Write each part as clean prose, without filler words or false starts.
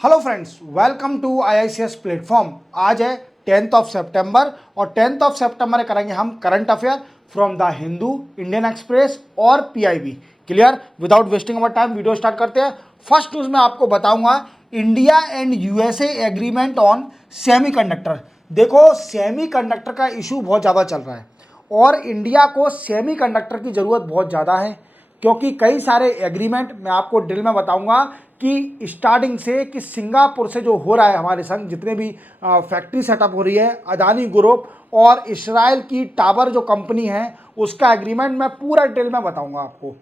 Hello friends, welcome to IICS platform. आज है 10th of सितंबर और 10th ऑफ सितंबर करेंगे हम current affair from the Hindu, Indian express और PIB। Clear? Without wasting our time video start करते हैं। फर्स्ट न्यूज़ में आपको बताऊंगा India and USA agreement on semiconductor. देखो, सेमीकंडक्टर का इशू बहुत ज़्यादा चल रहा है और इंडिया को सेमीकंडक्टर की ज़रूरत बहुत ज़्यादा है, क्योंकि कई सारे एग्रीमेंट मैं आपको डिटेल में बताऊंगा कि स्टार्टिंग से कि सिंगापुर से जो हो रहा है हमारे संग जितने भी फैक्ट्री सेटअप हो रही है, अदानी ग्रुप और इजराइल की टावर जो कंपनी है उसका एग्रीमेंट मैं पूरा डिटेल में बताऊंगा आपको,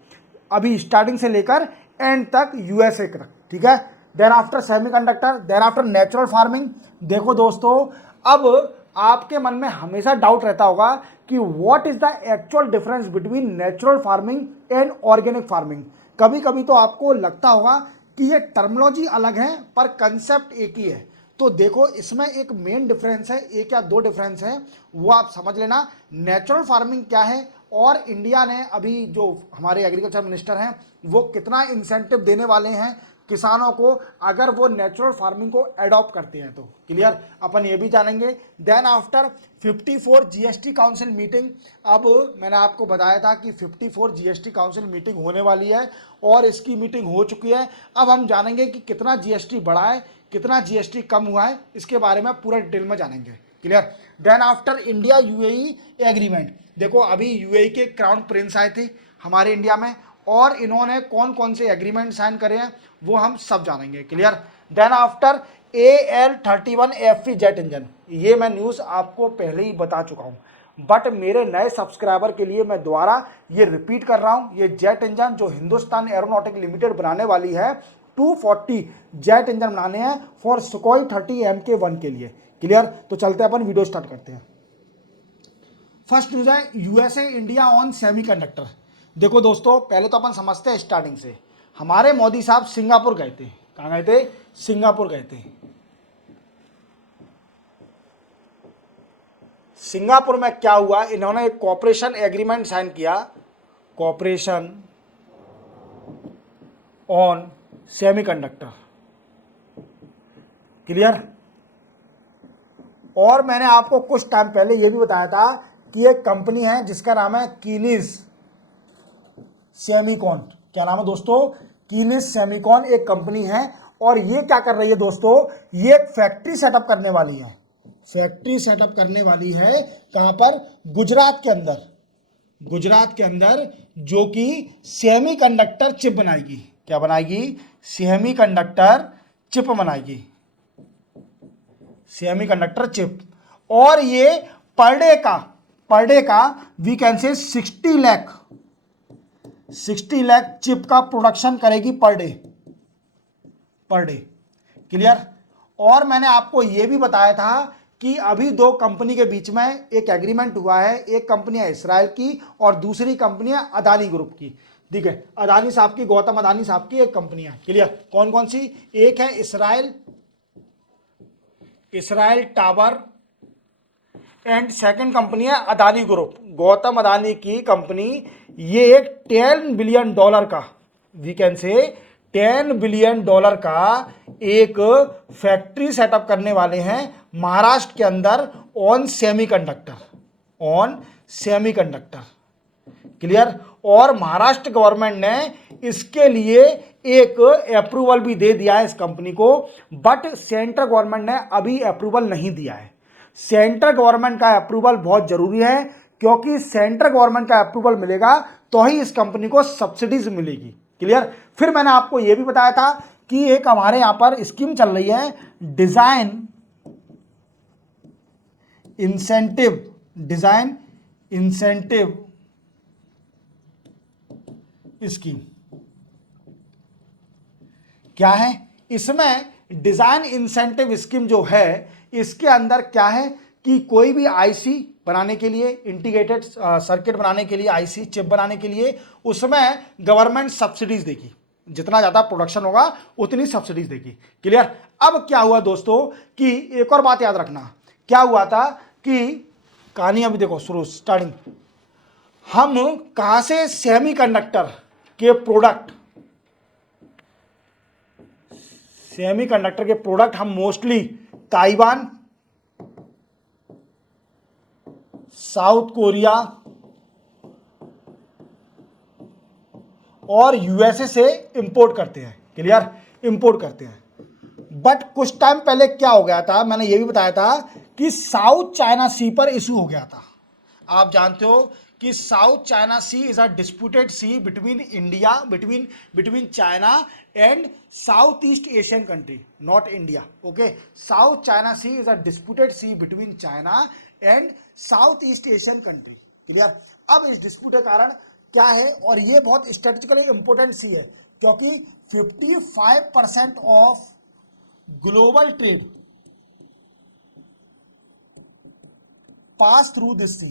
अभी स्टार्टिंग से लेकर एंड तक USA तक। ठीक है? Then after semiconductor, then after natural farming. देखो दोस्तों, अब आपके मन में हमेशा डाउट रहता होगा कि what is the actual difference between natural farming and organic farming. कभी कभी तो आपको लगता होगा कि ये टर्मिनोलॉजी अलग है पर कंसेप्ट एक ही है। तो देखो, इसमें एक मेन डिफरेंस है, एक या दो डिफरेंस है, वो आप समझ लेना। नेचुरल फार्मिंग क्या है और इंडिया ने अभी जो हमारे एग्रीकल्चर मिनिस्टर हैं वो कितना इंसेंटिव देने वाले हैं किसानों को अगर वो नेचुरल फार्मिंग को एडॉप्ट करते हैं तो। क्लियर? अपन ये भी जानेंगे। Then after 54 GST council meeting. अब मैंने आपको बताया था कि 54 GST काउंसिल मीटिंग होने वाली है और इसकी मीटिंग हो चुकी है। अब हम जानेंगे कि कितना GST बढ़ा है, कितना GST कम हुआ है, इसके बारे में पूरा डिटेल में जानेंगे। Clear? Then after India UAE agreement. देखो, अभी UAE के क्राउन प्रिंस आए थे हमारे इंडिया में और इन्होंने कौन कौन से एग्रीमेंट साइन करे हैं वो हम सब जानेंगे। Clear? Then after AL31FE jet engine. ये मैं न्यूज़ आपको पहले ही बता चुका हूँ, बट मेरे नए सब्सक्राइबर के लिए मैं दोबारा ये रिपीट कर रहा हूँ। ये जेट इंजन जो हिंदुस्तान एरोनॉटिक लिमिटेड बनाने वाली है, 240 जेट इंजन बनाने हैं फॉर सुकोई 30 MK1 के लिए। क्लियर? तो चलते हैं, अपन वीडियो स्टार्ट करते हैं। फर्स्ट न्यूज़ है USA इंडिया ऑन सेमीकंडक्टर। देखो दोस्तों, पहले तो अपन समझते हैं स्टार्टिंग से। हमारे मोदी साहब सिंगापुर गए थे। कहाँ गए थे? सिंगापुर गए थे। सिंगापुर में क्या हुआ, इन्होंने एक कॉपरेशन एग्रीमेंट साइन किया, कॉपरेशन ऑन सेमीकंडक्टर। क्लियर? और मैंने आपको कुछ टाइम पहले यह भी बताया था कि एक कंपनी है जिसका नाम है कीनिस सेमीकॉन। क्या नाम है दोस्तों? कीनिस सेमीकॉन एक कंपनी है और ये क्या कर रही है दोस्तों, ये एक फैक्ट्री सेटअप करने वाली है। फैक्ट्री सेटअप करने वाली है कहां पर? गुजरात के अंदर। गुजरात के अंदर, जो कि सेमीकंडक्टर चिप बनाएगी। क्या बनाएगी? सेमीकंडक्टर चिप बनाएगी, सेमीकंडक्टर चिप। और ये पर डे का वी कैन से 60 लाख चिप का प्रोडक्शन करेगी पर डे। क्लियर? और मैंने आपको यह भी बताया था कि अभी दो कंपनी के बीच में एक एग्रीमेंट हुआ है। एक कंपनी है इजराइल की और दूसरी कंपनी है अदानी ग्रुप की। ठीक है? अदानी साहब की, गौतम अदानी साहब की एक कंपनी है। क्लियर? कौन कौन सी? एक है Israel tower and second company है अदानी ग्रुप, गौतम अदानी की कंपनी। ये एक $10 बिलियन का, वी कैन से $10 बिलियन का एक फैक्ट्री सेटअप करने वाले हैं महाराष्ट्र के अंदर ऑन सेमीकंडक्टर। क्लियर? और महाराष्ट्र गवर्नमेंट ने इसके लिए एक अप्रूवल भी दे दिया है इस कंपनी को, बट सेंट्रल गवर्नमेंट ने अभी अप्रूवल नहीं दिया है। सेंट्रल गवर्नमेंट का अप्रूवल बहुत जरूरी है, क्योंकि सेंट्रल गवर्नमेंट का अप्रूवल मिलेगा तो ही इस कंपनी को सब्सिडीज मिलेगी। क्लियर? फिर मैंने आपको यह भी बताया था कि एक हमारे यहां पर स्कीम चल रही है, डिजाइन इंसेंटिव स्कीम। क्या है इसमें? डिजाइन इंसेंटिव स्कीम जो है, इसके अंदर क्या है कि कोई भी आईसी बनाने के लिए, इंटीग्रेटेड सर्किट बनाने के लिए, आईसी चिप बनाने के लिए, उसमें गवर्नमेंट सब्सिडीज देगी। जितना ज्यादा प्रोडक्शन होगा उतनी सब्सिडीज देगी। क्लियर? अब क्या हुआ दोस्तों कि एक और बात याद रखना, क्या हुआ था कि कहानी अभी देखो शुरू स्टार्टिंग, हम कहां से सेमीकंडक्टर के प्रोडक्ट सेमीकंडक्टर के प्रोडक्ट हम मोस्टली ताइवान, साउथ कोरिया और यूएसए से इंपोर्ट करते हैं। क्लियर, इंपोर्ट करते हैं। बट कुछ टाइम पहले क्या हो गया था, मैंने ये भी बताया था कि साउथ चाइना सी पर इशू हो गया था। आप जानते हो कि South China Sea is a disputed sea between India, between China and South East Asian country, not India. Okay, South China Sea is a disputed sea between China and South East Asian country. Clear. अब इस dispute के कारण क्या है, और ये बहुत strategically important सी है, क्योंकि 55% of global trade pass through this sea.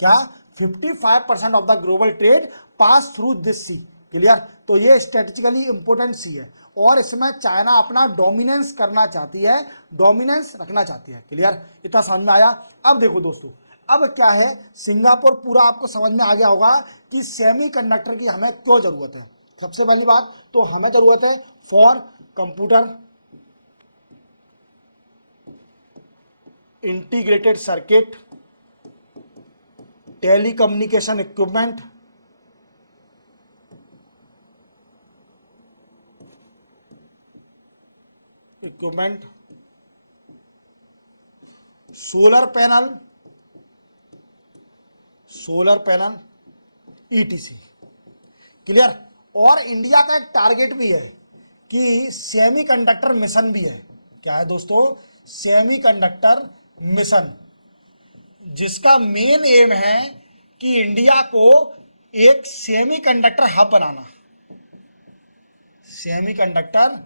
क्या? 55% of the global trade pass through this sea. Clear. तो ये स्ट्रेटेजिकली इंपॉर्टेंट सी है और इसमें चाइना अपना डोमिनेंस करना चाहती है, डोमिनेंस रखना चाहती है। क्लियर, इतना समझ में आया। अब देखो दोस्तों, अब क्या है, सिंगापुर पूरा आपको समझ में आ गया होगा कि सेमीकंडक्टर की हमें क्यों जरूरत है। सबसे पहली बात तो हमें जरूरत है for computer integrated circuit, telecommunication equipment, solar panel etc. Clear. और इंडिया का एक टारगेट भी है कि सेमीकंडक्टर मिशन भी है। क्या है दोस्तों? सेमीकंडक्टर मिशन, जिसका मेन एम है कि इंडिया को एक सेमीकंडक्टर हब बनाना। सेमीकंडक्टर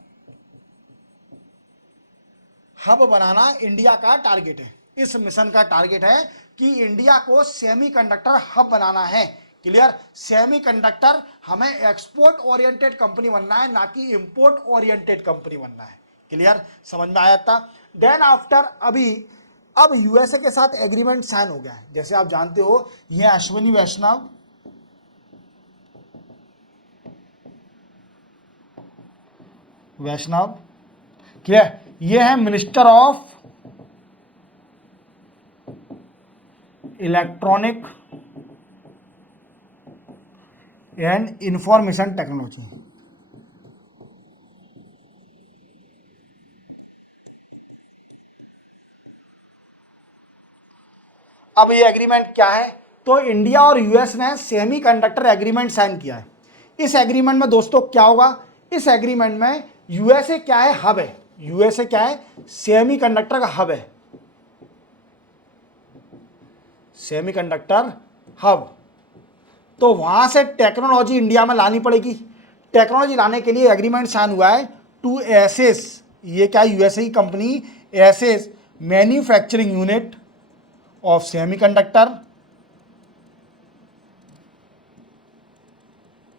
हब बनाना इंडिया का टारगेट है। इस मिशन का टारगेट है कि इंडिया को सेमीकंडक्टर हब बनाना है। क्लियर। सेमीकंडक्टर हमें एक्सपोर्ट ओरिएंटेड कंपनी बनना है, ना कि इंपोर्ट ओरिएंटेड कंपनी बनना है। क्लियर, समझ में आया था। देन आफ्टर अब यूएसए के साथ एग्रीमेंट साइन हो गया है। जैसे आप जानते हो, ये अश्विनी वैष्णव क्या है? ये है minister of electronic and information technology. अब ये एग्रीमेंट क्या है? तो इंडिया और यूएस ने सेमीकंडक्टर एग्रीमेंट साइन किया है। इस एग्रीमेंट में दोस्तों क्या होगा, इस एग्रीमेंट में यूएसए क्या है? हब है। यूएसए क्या है? सेमीकंडक्टर का हब है, सेमीकंडक्टर हब। तो वहां से टेक्नोलॉजी इंडिया में लानी पड़ेगी। टेक्नोलॉजी लाने के लिए एग्रीमेंट साइन हुआ है टू एसेस, ये क्या, यूएसए की कंपनी, एसेस manufacturing unit of semiconductor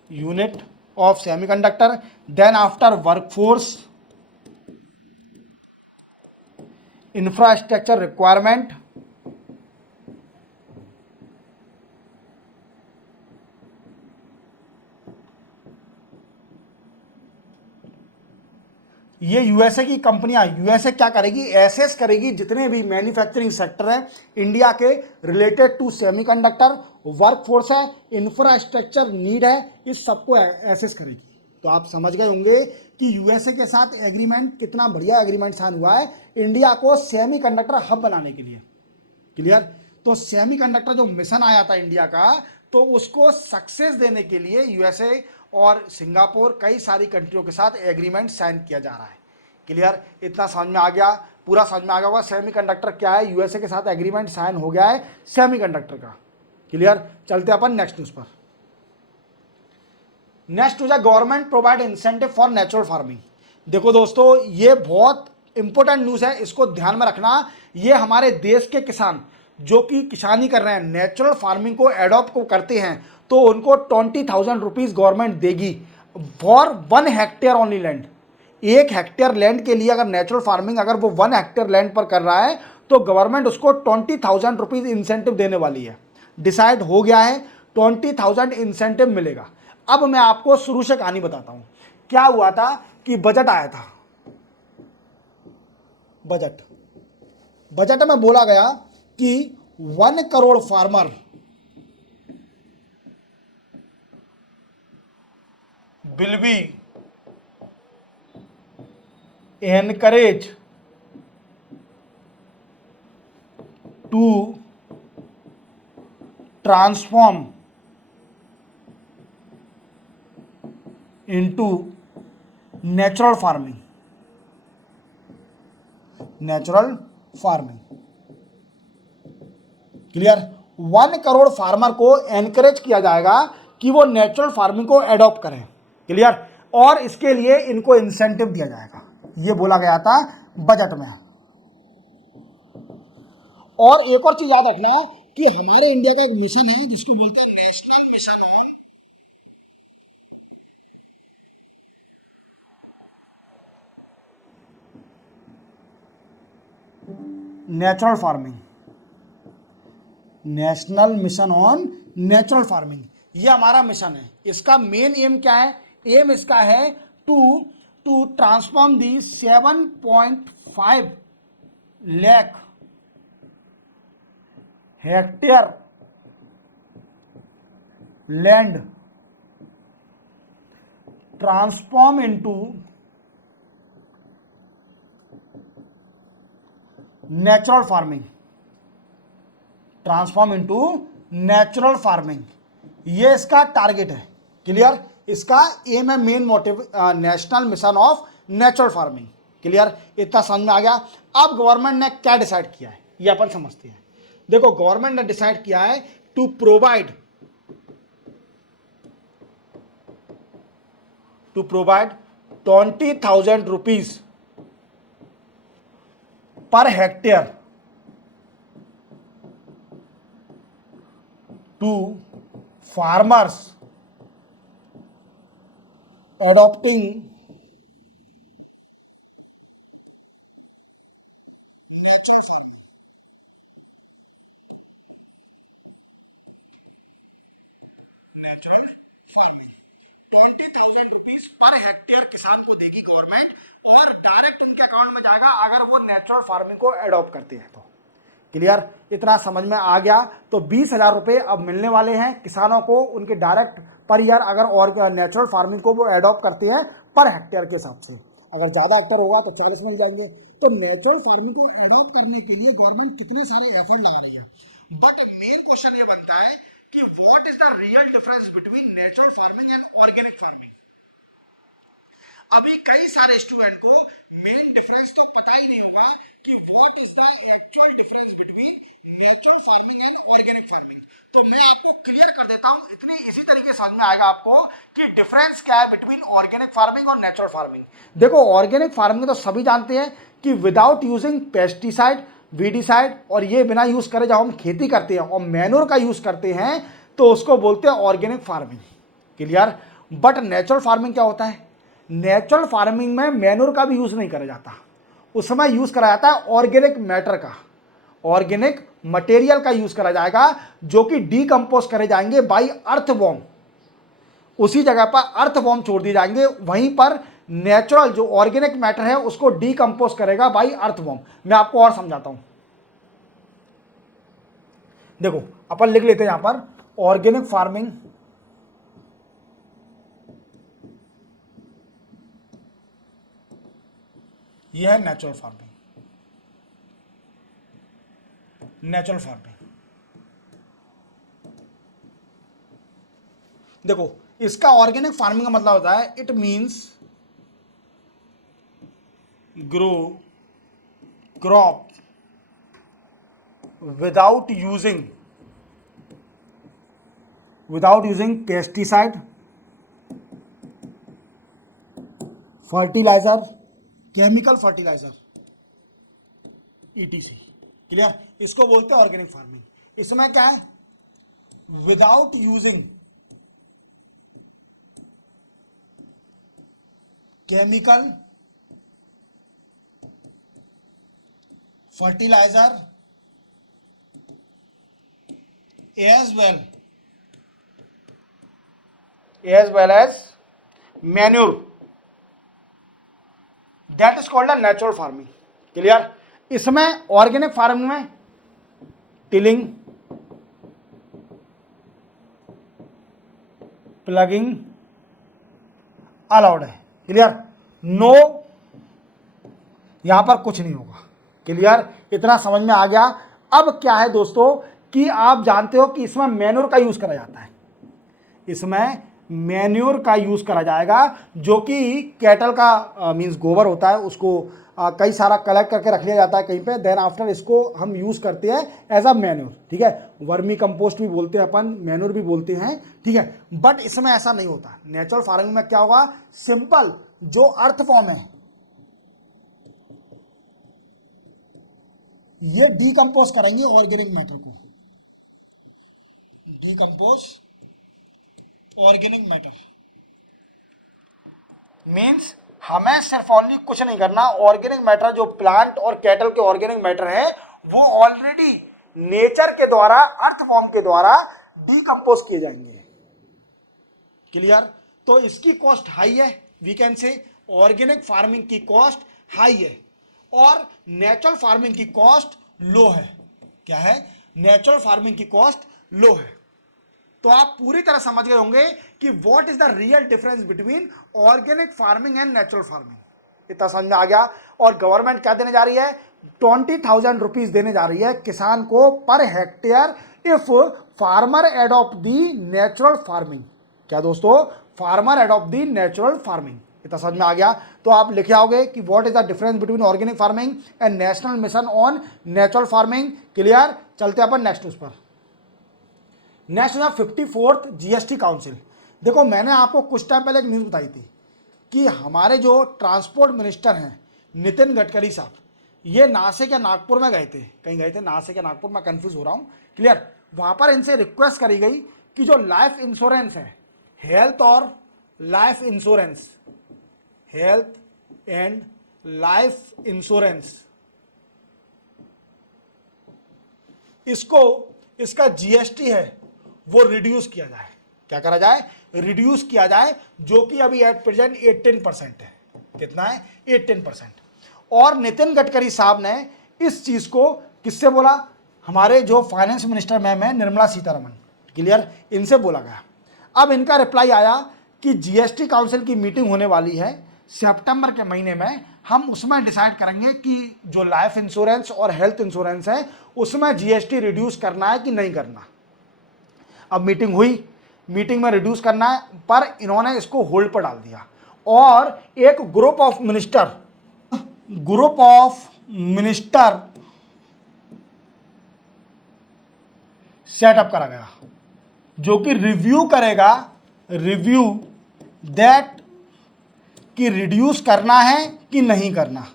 unit of semiconductor, then after workforce, infrastructure requirement, ये यूएसए की कंपनियां, यूएसए क्या करेगी, एसेस करेगी जितने भी मैन्युफैक्चरिंग सेक्टर है इंडिया के रिलेटेड टू सेमीकंडक्टर, वर्कफोर्स है, इंफ्रास्ट्रक्चर नीड है, इस सबको एसेस करेगी। तो आप समझ गए होंगे कि यूएसए के साथ एग्रीमेंट, कितना बढ़िया एग्रीमेंट साइन हुआ है इंडिया को सेमीकंडक्टर हब बनाने के लिए। क्लियर। तो सेमीकंडक्टर जो मिशन आया था इंडिया का, तो उसको सक्सेस देने के लिए यूएसए और सिंगापुर, कई सारी कंट्रियों के साथ एग्रीमेंट साइन किया जा रहा है। क्लियर, इतना समझ में आ गया, पूरा समझ में आ गया होगा सेमीकंडक्टर क्या है। यूएसए के साथ एग्रीमेंट साइन हो गया है सेमीकंडक्टर का। क्लियर, चलते अपन नेक्स्ट न्यूज पर। नेक्स्ट न्यूज है government provide incentive for natural farming. देखो दोस्तों, ये बहुत इंपॉर्टेंट न्यूज है, इसको ध्यान में रखना। ये हमारे देश के किसान जो कि किसानी कर रहे हैं, नेचुरल फार्मिंग को एडॉप्ट को करते हैं, तो उनको 20,000 रुपीज गवर्नमेंट देगी for 1 hectare only land. 1 hectare land के लिए अगर नेचुरल फार्मिंग अगर वो 1 हेक्टेयर लैंड पर कर रहा है, तो गवर्नमेंट उसको 20,000 रुपीज इंसेंटिव देने वाली है। डिसाइड हो गया है, 20,000 इंसेंटिव मिलेगा। अब मैं आपको शुरू से कहानी बताता हूं। क्या हुआ था कि बजट आया था, बजट। बजट में बोला गया कि 1 crore farmer will be encourage to transform into natural farming. Natural farming, clear. 1 crore farmer को एनकरेज किया जाएगा कि वो नेचुरल फार्मिंग को एडॉप्ट करें, क्लियर। और इसके लिए इनको इंसेंटिव दिया जाएगा, ये बोला गया था बजट में। और एक और चीज याद रखना कि हमारे इंडिया का एक मिशन है जिसको बोलते हैं national mission on natural farming. National mission on natural farming, ये हमारा मिशन है। इसका मेन एम क्या है? एम इसका है to to transform the 7.5 lakh hectare land transform into natural farming. Transform into natural farming, ये इसका टारगेट है, क्लियर। इसका एम है, main motive, national mission of natural farming, clear. इतना समझ में आ गया। अब गवर्नमेंट ने क्या डिसाइड किया है ये अपन समझते हैं। देखो, गवर्नमेंट ने डिसाइड किया है to provide 20,000 rupees per hectare to farmers adopting natural farming. 20,000 rupees per hectare किसान को देगी गवर्नमेंट, और डायरेक्ट उनके अकाउंट में जाएगा अगर वो नेचुरल फार्मिंग को एडॉप्ट करते हैं तो, क्लियर। इतना समझ में आ गया। तो 20,000 रुपए अब मिलने वाले हैं किसानों को उनके डायरेक्ट पर ईयर, अगर और नेचुरल फार्मिंग को वो एडॉप्ट करते हैं पर हेक्टेयर के हिसाब से। अगर ज्यादा हेक्टेयर होगा तो 40 मिल जाएंगे। तो नेचुरल फार्मिंग को एडॉप्ट करने के लिए गवर्नमेंट कितने सारे एफर्ट लगा रही है। बट मेन क्वेश्चन ये बनता है कि what is the real difference between natural farming and organic farming. अभी कई सारे स्टूडेंट को मेन डिफरेंस तो पता ही नहीं होगा कि what is the actual difference between natural farming and organic farming. तो मैं आपको क्लियर कर देता हूं, इतनी इसी तरीके समझ में आएगा आपको कि डिफरेंस क्या है बिटवीन ऑर्गेनिक फार्मिंग और नेचुरल फार्मिंग। देखो, ऑर्गेनिक फार्मिंग तो सभी जानते हैं कि विदाउट यूजिंग पेस्टिसाइड, वीडिसाइड, और ये बिना यूज करे जब हम खेती करते हैं और मैन्योर का यूज करते हैं तो उसको बोलते हैं organic farming, clear. But natural farming क्या होता है? नेचुरल फार्मिंग में मैन्योर का भी यूज नहीं करा जाता, उस समय यूज करा जाता है ऑर्गेनिक मैटर का, ऑर्गेनिक मटेरियल का यूज करा जाएगा जो कि डीकंपोज करे जाएंगे बाई अर्थवॉर्म। उसी जगह पर अर्थवॉर्म छोड़ दिए जाएंगे, वहीं पर नेचुरल जो ऑर्गेनिक मैटर है उसको डीकंपोज करेगा बाई अर्थवॉर्म। मैं आपको और समझाता हूं। देखो, अपन लिख लेते हैं यहां पर ऑर्गेनिक फार्मिंग यह है नेचुरल फार्मिंग। नेचुरल फार्मिंग, देखो इसका ऑर्गेनिक फार्मिंग का मतलब होता है it means grow crop without using pesticide, fertiliser, chemical fertiliser, ETC, clear. इसको बोलते हैं ऑर्गेनिक फार्मिंग। इसमें क्या है? Without using chemical fertiliser as well as manure, that is called a natural farming, clear. इसमें ऑर्गेनिक फार्मिंग में tilling, plugging allowed है। Clear? No, यहां पर कुछ नहीं होगा। क्लियर? इतना समझ में आ गया। अब क्या है दोस्तों कि आप जानते हो कि इसमें मैन्योर का यूज करा जाता है, इसमें मैन्योर का यूज करा जाएगा, जो कि कैटल का मींस गोबर होता है, उसको कई सारा कलेक्ट करके रख लिया जाता है कहीं पे, देन आफ्टर इसको हम यूज करते हैं एज अ मैन्योर। ठीक है, वर्मी कंपोस्ट भी बोलते हैं अपन, मैन्योर भी बोलते हैं। ठीक है, बट इसमें ऐसा नहीं होता। नेचुरल फार्मिंग में क्या होगा, सिंपल जो अर्थ फॉर्म है ये डीकंपोज करेंगे ऑर्गेनिक मैटर को, डीकंपोज ऑर्गेनिक मैटर मीन्स हमें सिर्फ ओनली कुछ नहीं करना, ऑर्गेनिक मैटर जो प्लांट और कैटल के ऑर्गेनिक मैटर है वो ऑलरेडी नेचर के द्वारा, अर्थ फॉर्म के द्वारा डीकंपोज किए जाएंगे। क्लियर? तो इसकी कॉस्ट हाई है, we can say organic farming की कॉस्ट हाई है और नेचुरल फार्मिंग की कॉस्ट लो है। क्या है? नेचुरल फार्मिंग की कॉस्ट लो है। तो आप पूरी तरह समझ गए होंगे कि what is the real difference between organic farming and natural farming. इतना समझ में आ गया। और गवर्नमेंट क्या देने जा रही है, 20,000 रुपीज देने जा रही है किसान को per hectare if farmer adopt the natural farming. क्या दोस्तों? Farmer adopt the natural farming. इतना समझ में आ गया। तो आप लिखे आओगे कि what is the difference between organic farming and national mission on natural farming. Clear? चलते अपन नेक्स्ट उस पर। नेक्स्ट है 54th जीएसटी काउंसिल। देखो मैंने आपको कुछ टाइम पहले एक न्यूज़ बताई थी कि हमारे जो ट्रांसपोर्ट मिनिस्टर हैं नितिन गडकरी साहब, ये नासिक या नागपुर में गए थे, कहीं गए थे, नासिक या नागपुर, मैं कंफ्यूज हो रहा हूँ। क्लियर? वहाँ पर इनसे रिक्वेस्ट करी गई कि जो लाइफ इंश्योरेंस है, हेल्थ और life insurance, health and life insurance, इसको, इसका जीएसटी है वो रिड्यूस किया जाए। क्या करा जाए? रिड्यूस किया जाए, जो कि अभी एट प्रेजेंट 18% है। कितना है? 18%। और नितिन गडकरी साहब ने इस चीज को किससे बोला? हमारे जो फाइनेंस मिनिस्टर मैम है निर्मला सीतारमण। क्लियर? इनसे बोला गया। अब इनका रिप्लाई आया कि जीएसटी काउंसिल की मीटिंग होने वाली है सितंबर के महीने में, हम उसमें डिसाइड करेंगे कि जो लाइफ इंश्योरेंस और हेल्थ इंश्योरेंस है उसमें जीएसटी रिड्यूस करना है कि नहीं करना। अब मीटिंग हुई, मीटिंग में रिड्यूस करना है, पर इन्होंने इसको होल्ड पर डाल दिया और एक ग्रुप ऑफ मिनिस्टर सेटअप करा गया जो कि रिव्यू करेगा, रिव्यू दैट कि रिड्यूस करना है कि नहीं करना।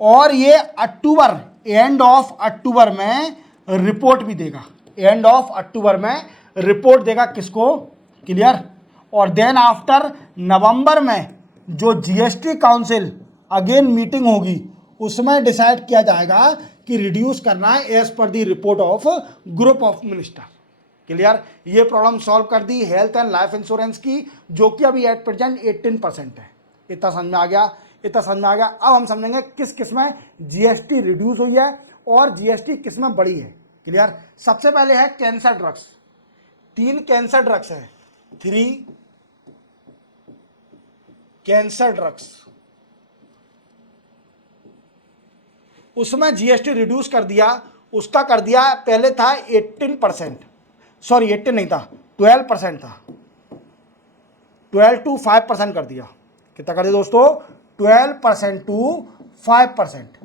और ये अक्टूबर, एंड ऑफ अक्टूबर में रिपोर्ट भी देगा, एंड ऑफ अक्टूबर में रिपोर्ट देगा किसको? क्लियर? और देन आफ्टर नवंबर में जो जीएसटी काउंसिल अगेन मीटिंग होगी उसमें डिसाइड किया जाएगा कि रिड्यूस करना है as per the report of group of minister. Clear? ये प्रॉब्लम सॉल्व कर दी हेल्थ एंड लाइफ इंश्योरेंस की, जो कि अभी एट प्रेजेंट 18% है। इतना समझ में आ गया? इतना समझ में आ गया। अब हम समझेंगे किस किस में जीएसटी रिड्यूस हुई है और जीएसटी किस में बढ़ी है। क्लियर? सबसे पहले है कैंसर ड्रग्स। 3 कैंसर ड्रग्स है, 3 कैंसर ड्रग्स, उसमें जीएसटी रिड्यूस कर दिया। उसका कर दिया, पहले था 18%, सॉरी 18 नहीं था, 12% था, 12 to 5% कर दिया। कितना कर दिया दोस्तों? 12% to 5%।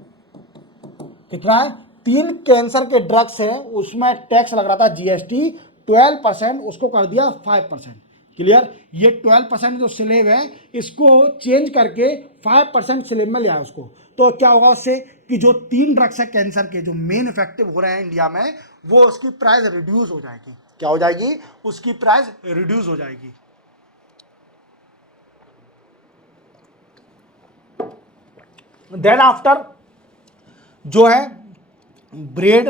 कितना है? 3 कैंसर के ड्रग्स हैं उसमें टैक्स लग रहा था जीएसटी 12%, उसको कर दिया 5%। क्लियर? ये 12% जो स्लेब है इसको चेंज करके 5% स्लेब में ले आया उसको। तो क्या होगा उससे कि जो 3 ड्रग्स है कैंसर के जो मेन इफेक्टिव हो रहे हैं इंडिया में, वो उसकी प्राइस रिड्यूस हो जाएगी। क्या हो जाएगी? उसकी प्राइस रिड्यूस हो जाएगी। देन आफ्टर जो है ब्रेड,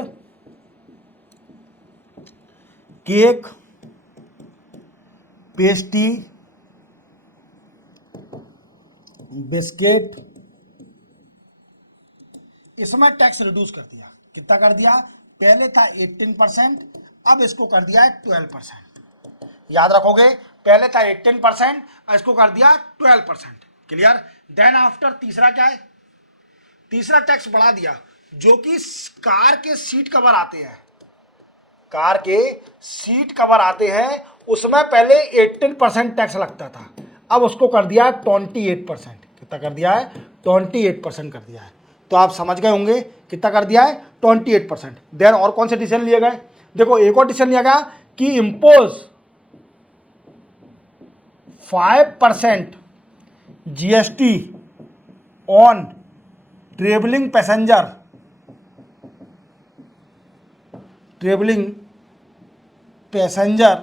केक, पेस्ट्री, बिस्किट, इसमें टैक्स रिड्यूस कर दिया। कितना कर दिया? पहले था 18%, अब इसको कर दिया है 12%। याद रखोगे, पहले था 18%, इसको कर दिया 12%। क्लियर? देन आफ्टर तीसरा क्या है? तीसरा टैक्स बढ़ा दिया, जो कि कार के सीट कवर आते हैं, कार के सीट कवर आते हैं, उसमें पहले 18% टैक्स लगता था, अब उसको कर दिया 28%। कितना कर दिया है? 28% कर दिया है। तो आप समझ गए होंगे कितना कर दिया है? 28%। देन और कौन से डिसीजन लिए गए? देखो, एक और डिसीजन लिया गया कि impose 5% GST on travelling passenger, travelling passenger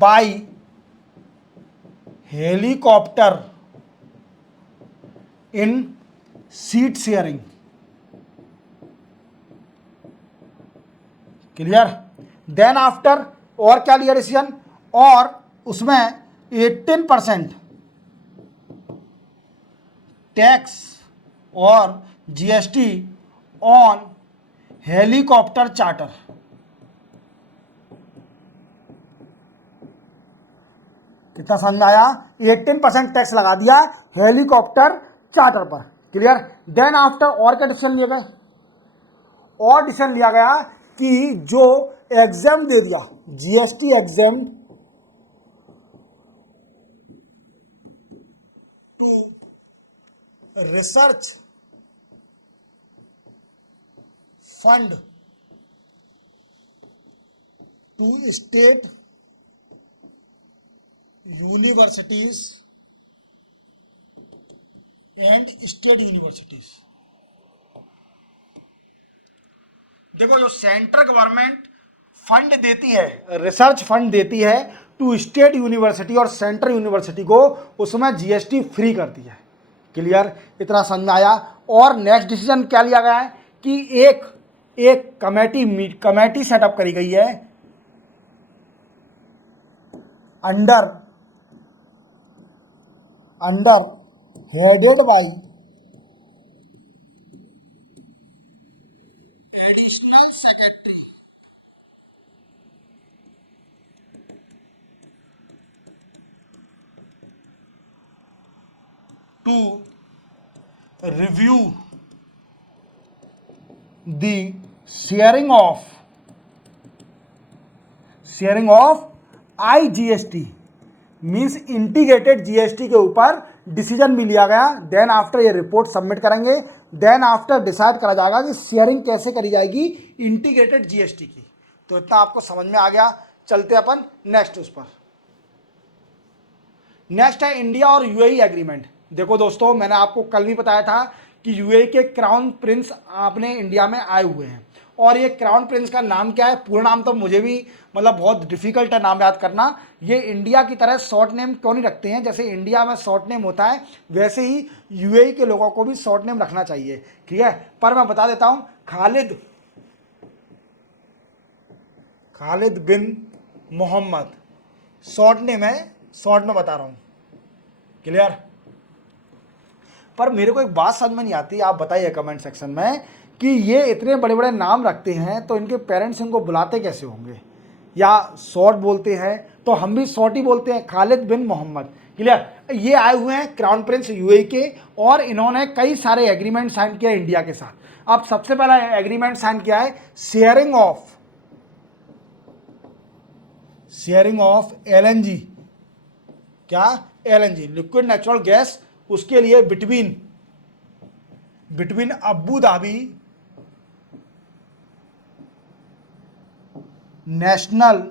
by helicopter in seat sharing. Clear? Then after और क्या लिया डिसीजन? और उसमें 18% टैक्स और जीएसटी ऑन हेलीकॉप्टर चार्टर। कितना समझ में आया? 18% टैक्स लगा दिया हेलीकॉप्टर चार्टर पर। क्लियर? देन आफ्टर और क्या डिसीजन लिया गया? और डिसीजन लिया गया कि जो एग्जाम दे दिया, GST exam to research fund to state universities and state universities. देखो, जो सेंट्रल गवर्नमेंट फंड देती है, रिसर्च फंड देती है टू स्टेट यूनिवर्सिटी और सेंट्रल यूनिवर्सिटी को, उसमें जीएसटी फ्री करती है। क्लियर? इतना समझ में आया? और नेक्स्ट डिसीजन क्या लिया गया है कि एक कमेटी सेटअप करी गई है under headed by additional secretary to review the sharing of IGST means integrated GST के ऊपर डिसीजन भी लिया गया। देन आफ्टर ये रिपोर्ट सबमिट करेंगे, देन आफ्टर डिसाइड करा जाएगा कि शेयरिंग कैसे करी जाएगी इंटीग्रेटेड जीएसटी की। तो इतना आपको समझ में आ गया। चलते अपन नेक्स्ट उस पर। नेक्स्ट है इंडिया और यूएई एग्रीमेंट। देखो दोस्तों, मैंने आपको कल भी बताया था कि यूएई के क्राउन प्रिंस अपने इंडिया में आए हुए हैं, और ये क्राउन प्रिंस का नाम क्या है? पूरा नाम तो मुझे भी मतलब बहुत डिफिकल्ट है नाम याद करना। ये इंडिया की तरह शॉर्ट नेम क्यों नहीं रखते हैं? जैसे इंडिया में शॉर्ट नेम होता है, वैसे ही यूएई के लोगों को भी शॉर्ट नेम रखना चाहिए। ठीक है? पर मैं बता देता हूं, खालिद बिन मोहम्मद शॉर्ट नेम है, शॉर्ट में बता रहा हूं। क्लियर? पर मेरे को एक बात समझ में नहीं आती, आप बताइए कमेंट सेक्शन में, कि ये इतने बड़े बड़े नाम रखते हैं तो इनके पेरेंट्स इनको बुलाते कैसे होंगे? या शॉर्ट बोलते हैं तो हम भी शॉर्ट ही बोलते हैं, खालिद बिन मोहम्मद। क्लियर? ये आए हुए हैं क्राउन प्रिंस यूएई के, और इन्होंने कई सारे एग्रीमेंट साइन किया इंडिया के साथ। अब सबसे पहला एग्रीमेंट साइन किया है शेयरिंग ऑफ एलएनजी। क्या? एलएनजी, लिक्विड नेचुरल गैस, उसके लिए between Abu Dhabi national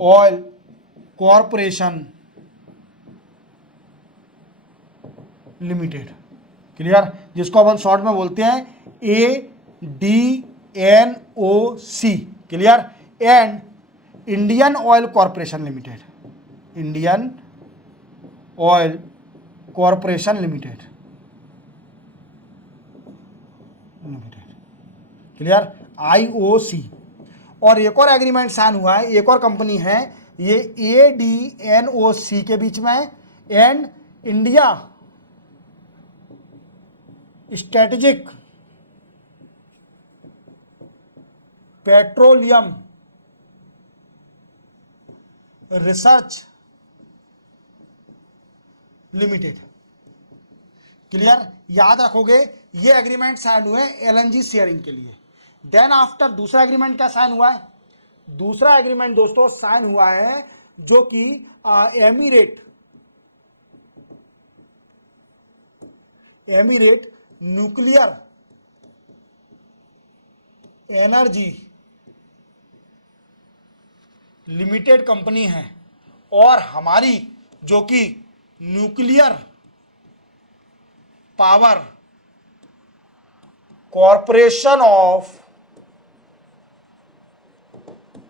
oil corporation limited. Clear? जिसको अपन शॉर्ट में बोलते हैं ADNOC। Clear? And Indian oil corporation limited, Indian oil corporation limited. Clear? IOC। और एक और एग्रीमेंट साइन हुआ है, एक और कंपनी है, ये ADNOC के बीच में and India strategic petroleum research limited. Clear, याद रखोगे ये एग्रीमेंट साइन हुए एलएनजी शेयरिंग के लिए। देन आफ्टर दूसरा एग्रीमेंट क्या साइन हुआ है? दूसरा एग्रीमेंट दोस्तों साइन हुआ है जो कि emirate nuclear energy limited company है, और हमारी जो कि nuclear power corporation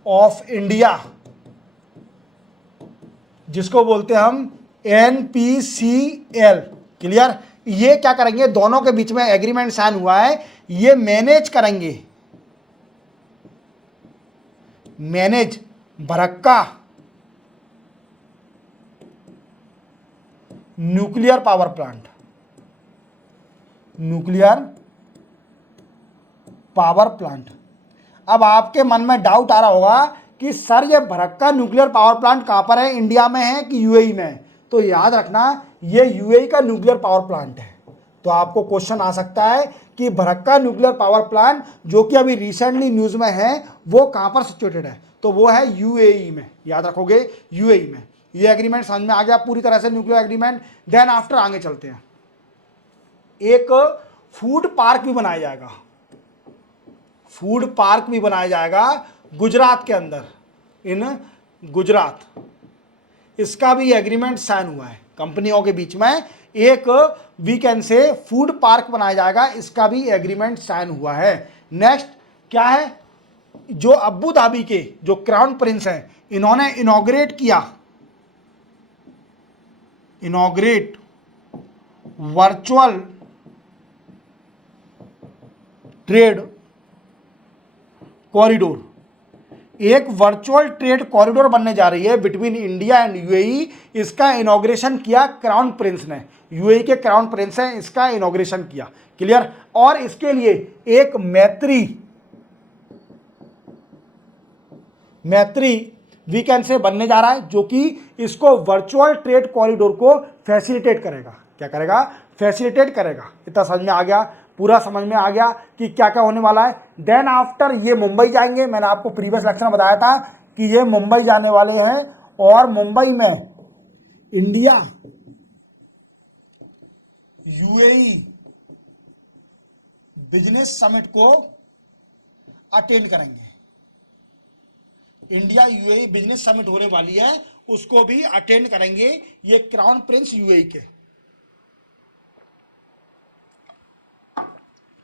of India, जिसको बोलते हैं हम एनपीसीएल। क्लियर, ये क्या करेंगे? दोनों के बीच में एग्रीमेंट साइन हुआ है, ये मैनेज करेंगे, manage Barakah nuclear power plant, nuclear power plant. अब आपके मन में डाउट आ रहा होगा कि सर ये भरक्का न्यूक्लियर पावर प्लांट कहां पर है, इंडिया में है कि यूएई में है? तो याद रखना ये यूएई का न्यूक्लियर पावर प्लांट है। तो आपको क्वेश्चन आ सकता है कि भरक्का न्यूक्लियर पावर प्लांट जो कि अभी रिसेंटली न्यूज में है वो कहां पर सिचुएटेड है? तो वो है यूएई में। याद रखोगे यूएई में। ये एग्रीमेंट समझ में आ गया पूरी तरह से, न्यूक्लियर एग्रीमेंट। देन आफ्टर आगे चलते हैं, एक फूड पार्क भी बनाया जाएगा, फूड पार्क भी बनाया जाएगा गुजरात के अंदर, इन गुजरात। इसका भी एग्रीमेंट साइन हुआ है कंपनियों के बीच में, एक वीकेंड से फूड पार्क बनाया जाएगा, इसका भी एग्रीमेंट साइन हुआ है। नेक्स्ट क्या है? जो अबू धाबी के जो क्राउन प्रिंस हैं, इन्होंने इनॉग्रेट किया, इनॉग्रेट वर्चुअल ट्रेड कॉरिडोर। एक वर्चुअल ट्रेड कॉरिडोर बनने जा रही है बिटवीन इंडिया एंड यूएई। इसका इनॉग्रेशन किया क्राउन प्रिंस ने, यूएई के क्राउन प्रिंस हैं, इसका इनॉग्रेशन किया। क्लियर, और इसके लिए एक मैत्री वीकेंड से बनने जा रहा है, जो कि इसको वर्चुअल ट्रेड कॉरिडोर को फैसिलिटेट करेगा। क्या करेगा? फैसिलिटेट करेगा। इतना समझ में आ गया, पूरा समझ में आ गया कि क्या क्या होने वाला है। देन आफ्टर ये मुंबई जाएंगे, मैंने आपको प्रीवियस लेक्चर में बताया था कि ये मुंबई जाने वाले हैं, और मुंबई में इंडिया यूएई बिजनेस समिट को अटेंड करेंगे। इंडिया यूएई बिजनेस समिट होने वाली है, उसको भी अटेंड करेंगे ये क्राउन प्रिंस यूएई के।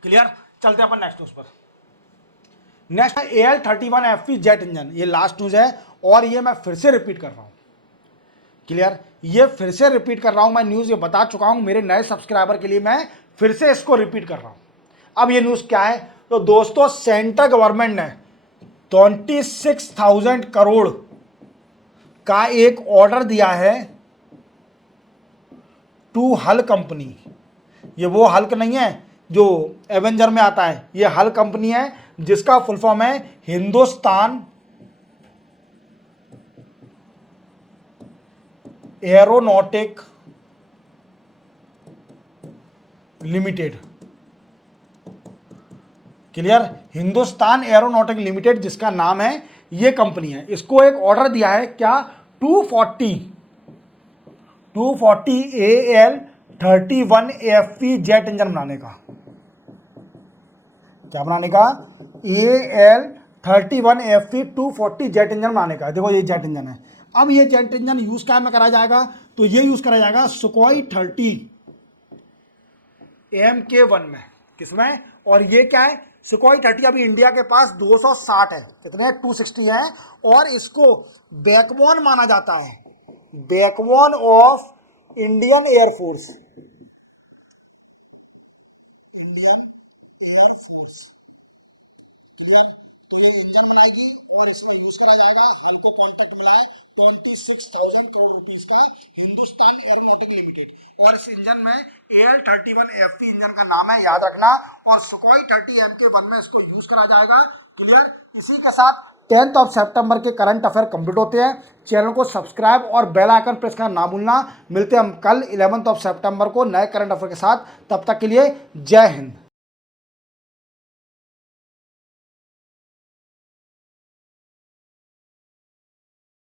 क्लियर, चलते हैं अपन नेक्स्ट न्यूज पर। नेक्स्ट है AL31FP जेट इंजन। ये लास्ट न्यूज है और ये मैं फिर से रिपीट कर रहा हूं। क्लियर, ये फिर से रिपीट कर रहा हूं, मैं न्यूज ये बता चुका हूं, मेरे नए सब्सक्राइबर के लिए मैं फिर से इसको रिपीट कर रहा हूं। अब ये न्यूज क्या है? तो दोस्तों सेंट्रल गवर्नमेंट ने 26,000 करोड़ का एक ऑर्डर दिया है टू हल कंपनी। ये वो हल्क नहीं है जो एवेंजर में आता है, ये हल कंपनी है जिसका फुल फॉर्म है Hindustan aeronautic limited. Clear, Hindustan aeronautic limited जिसका नाम है, ये कंपनी है। इसको एक ऑर्डर दिया है क्या? 240 AL31FP जेट इंजन बनाने का। क्या बनाने का? AL31FP 240 जेट इंजन बनाने का। देखो ये जेट इंजन है। अब ये जेट इंजन यूज क्या में करा जाएगा? तो ये यूज करा जाएगा सुखोई 30 MK1 में। किसमें? और ये क्या है? सुखोई 30 अभी इंडिया के पास 260 है, कितने? 260 है, और इसको बैकबोन माना जाता है, backbone of Indian air force, Indian air force. Clear, तो ये इंजन बनाएगी और इसमें यूज करा जाएगा। हमको कॉन्ट्रैक्ट मिला है 26,000 करोड़ रुपीस का हिंदुस्तान एरोनॉटिक लिमिटेड। और इस इंजन में AL31FP इंजन का नाम है, याद रखना। और सुखोई 30 MK1 में इसको यूज करा जाएगा। क्लियर। इसी के साथ 10th ऑफ सितंबर के करंट अफेयर कंप्लीट होते हैं। चैनल को सब्सक्राइब और बेल आइकन प्रेस करना ना भूलना। मिलते हैं हम कल 11th ऑफ सितंबर को नए करंट अफेयर के साथ। तब तक के लिए जय हिंद।